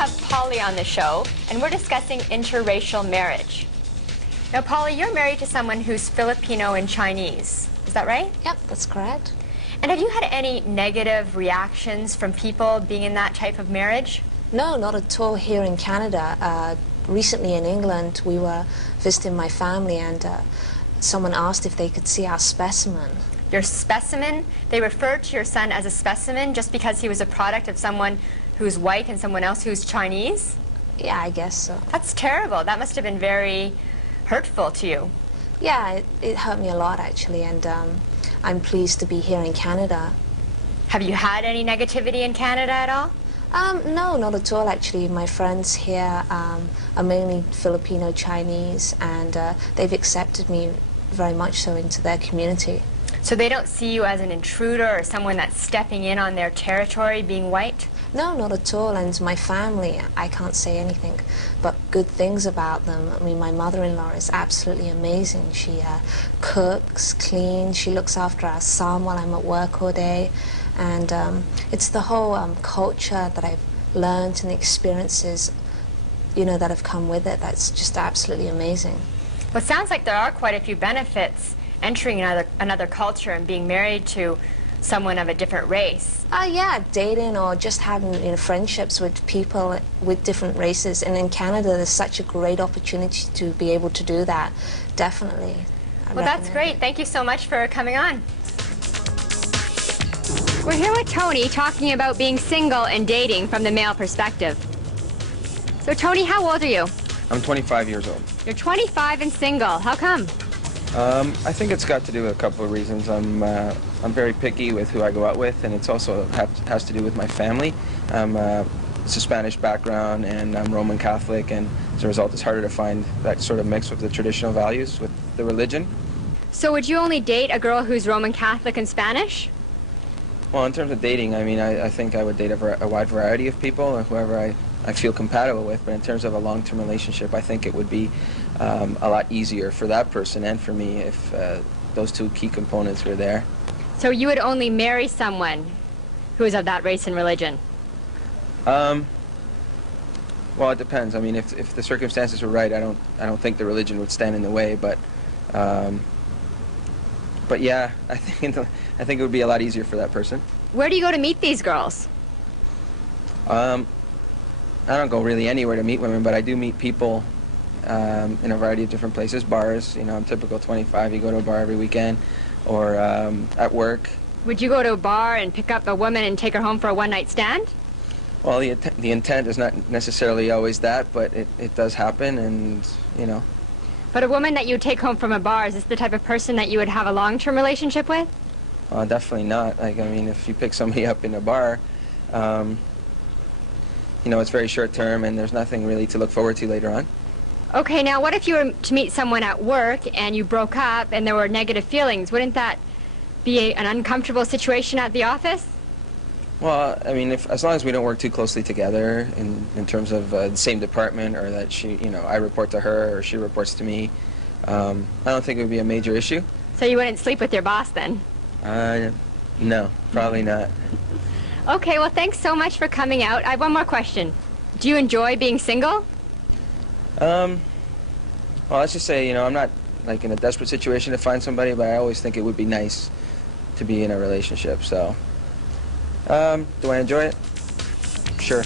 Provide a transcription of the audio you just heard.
have Polly on the show, and we're discussing interracial marriage. Now, Polly, you're married to someone who's Filipino and Chinese. Is that right? Yep, that's correct. And have you had any negative reactions from people being in that type of marriage? No, not at all here in Canada. Recently in England, we were visiting my family and someone asked if they could see our specimen. Your specimen? They referred to your son as a specimen just because he was a product of someone who's white and someone else who's Chinese? Yeah, I guess so. That's terrible. That must have been very hurtful to you. Yeah, it hurt me a lot actually, and I'm pleased to be here in Canada. Have you had any negativity in Canada at all? No, not at all actually. My friends here are mainly Filipino Chinese, and they've accepted me very much so into their community. So they don't see you as an intruder or someone that's stepping in on their territory being white? No, not at all. And my family, I can't say anything but good things about them. I mean, my mother-in-law is absolutely amazing. She cooks, cleans, she looks after our son while I'm at work all day. And it's the whole culture that I've learned and the experiences, you know, that have come with it. That's just absolutely amazing. Well, it sounds like there are quite a few benefits entering another culture and being married to someone of a different race. Yeah, dating or just having, you know, friendships with people with different races. And in Canada, there's such a great opportunity to be able to do that. Definitely. Well, that's great. Thank you so much for coming on. We're here with Tony talking about being single and dating from the male perspective. So, Tony, how old are you? I'm 25 years old. You're 25 and single. How come? I think it's got to do with a couple of reasons. I'm very picky with who I go out with, and it's also has to do with my family. It's a Spanish background, and I'm Roman Catholic, and as a result, it's harder to find that sort of mix with the traditional values with the religion. So would you only date a girl who's Roman Catholic and Spanish? Well, in terms of dating, I mean, I think I would date a wide variety of people, and whoever I feel compatible with, but in terms of a long-term relationship, I think it would be a lot easier for that person and for me if those two key components were there. So you would only marry someone who is of that race and religion? Well, it depends. I mean, if the circumstances were right, I don't think the religion would stand in the way, but yeah, I think it would be a lot easier for that person. Where do you go to meet these girls? I don't go really anywhere to meet women, but I do meet people in a variety of different places. Bars, you know, I'm typical 25. You go to a bar every weekend, or at work. Would you go to a bar and pick up a woman and take her home for a one-night stand? Well, the intent is not necessarily always that, but it does happen, and, you know. But a woman that you take home from a bar, is this the type of person that you would have a long-term relationship with? Definitely not. Like, I mean, if you pick somebody up in a bar, you know, it's very short-term, and there's nothing really to look forward to later on. Okay, now what if you were to meet someone at work and you broke up and there were negative feelings? Wouldn't that be an uncomfortable situation at the office? Well, I mean, as long as we don't work too closely together in terms of the same department, or that I report to her or she reports to me, I don't think it would be a major issue. So you wouldn't sleep with your boss then? No, probably not. Okay, well, thanks so much for coming out. I have one more question. Do you enjoy being single? Well, let's just say, you know, I'm not like in a desperate situation to find somebody, but I always think it would be nice to be in a relationship, so. Do I enjoy it? Sure.